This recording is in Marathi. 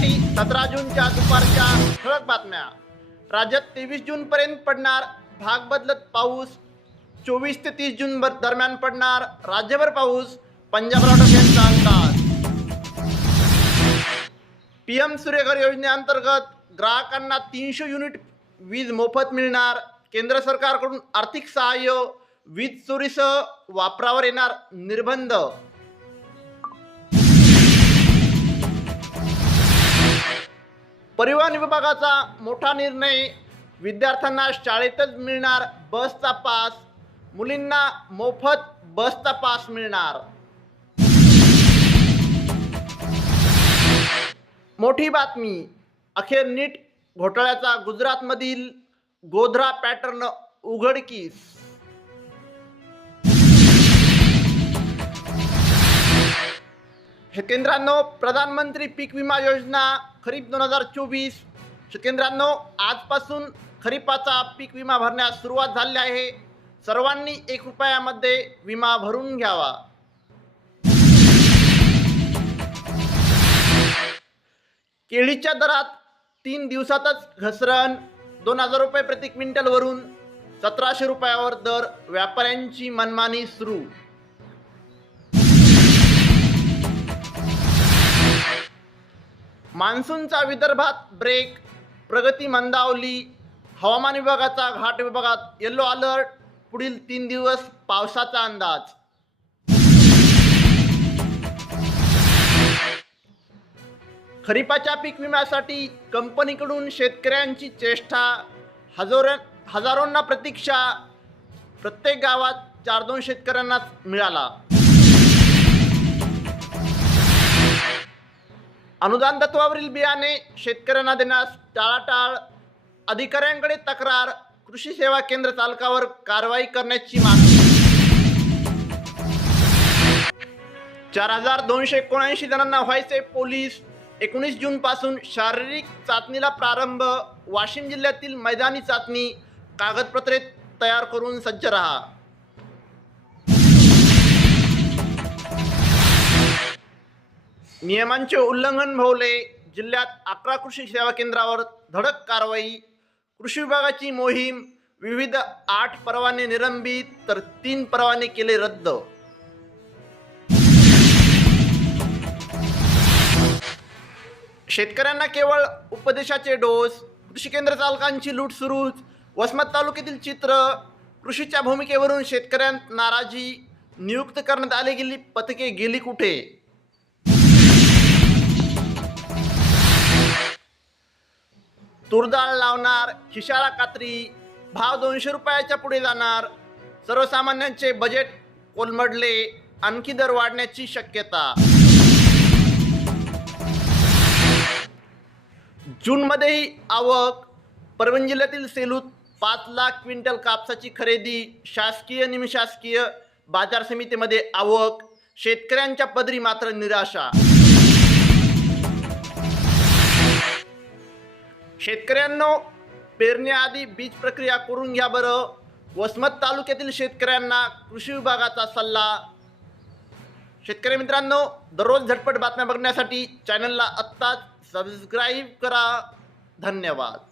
शेतकऱ्यांसाठी 17 जूनच्या दुपारच्या ठळक बातम्या। राज्यात 23 जून पर्यंत पडणार भाग बदलत पाऊस। 24 ते 30 जून दरम्यान पडणार राज्यभर पाऊस, पंजाब राठोड यांचा अंदाज। पीएम सूर्यघर योजनेअंतर्गत ग्राहकांना 300 युनिट वीज मोफत मिळणार। केंद्र सरकारकडून आर्थिक सहाय्य। वीज चोरीसह वापरावर येणार निर्बंध। परिवहन विभागाचा मोठा निर्णय। विद्यार्थ्यांना शाळेतच मिळणार बसचा पास। मुलींना मोफत बसचा पास मिळणार। मोठी बातमी, अखेर नीट घोटाळ्याचा गुजरातमधील गोधरा पॅटर्न उघडकीस। शेतकऱ्यांनो, प्रधानमंत्री पीक विमा योजना खरीप 2024। शेतकऱ्यांनो, आजपासून खरीपाचा पीक विमा भरण्यास सुरुवात झाली आहे। सर्वांनी ₹1 विमा भरून घ्यावा। केळीच्या दरात 3 दिवसातच घसरण। ₹2000 प्रति क्विंटल वरून ₹1700 दर। व्यापाऱ्यांची मनमानी सुरू। मान्सूनचा विदर्भात ब्रेक, प्रगती मंदावली। हवामान विभागाचा घाट विभागात येलो अलर्ट। पुढील 3 दिवस पावसाचा अंदाज। खरीपाच्या पीक विम्यासाठी कंपनीकडून शेतकऱ्यांची चेष्टा। हजारोंना प्रतीक्षा। प्रत्येक गावात 4-2 शेतकऱ्यांनाच मिळाला। अनुदान तत्वावरील बियाणे शेतकऱ्यांना देण्यास टाळाटाळ। अधिकाऱ्यांकडे तक्रार। कृषी सेवा केंद्र चालकावर कारवाई करण्याची मागणी। 4279 जणांना व्हायचे पोलीस। 19 जून पासून शारीरिक चाचणीला प्रारंभ। वाशिम जिल्ह्यातील मैदानी चाचणी। कागदपत्रे तयार करून सज्ज रहा। नियमांचे उल्लंघन भोवले। जिल्ह्यात 11 कृषी सेवा केंद्रावर धडक कारवाई। कृषी विभागाची मोहीम। विविध 8 परवाने निलंबित तर 3 परवाने केले रद्द। शेतकऱ्यांना केवळ उपदेशाचे डोस। कृषी केंद्र चालकांची लूट सुरूच। वसमत तालुक्यातील चित्र। कृषीच्या भूमिकेवरून शेतकऱ्यांत नाराजी। नियुक्त करण्यात आलेली पथके गेली कुठे? तूरडाळ लावणार खिशाला कात्री। भाव ₹200 पुढे जाणार। सर्वसामान्यांचे बजेट कोलमडले। आणखी दर वाढण्याची शक्यता। जूनमध्येही आवक। परभणी जिल्ह्यातील सेलूत 5 लाख क्विंटल कापसाची खरेदी। शासकीय निमशासकीय बाजार समितीमध्ये आवक। शेतकऱ्यांच्या पदरी मात्र निराशा। शेतकऱ्यांनो, पेरण्याआधी बीज प्रक्रिया करून घ्या बरं। वसमत तालुक्यातील शेतकऱ्यांना कृषी विभागाचा सल्ला। शेतकरी मित्रांनो, दररोज झटपट बातम्या बघण्यासाठी चॅनलला आत्ताच सबस्क्राईब करा। धन्यवाद।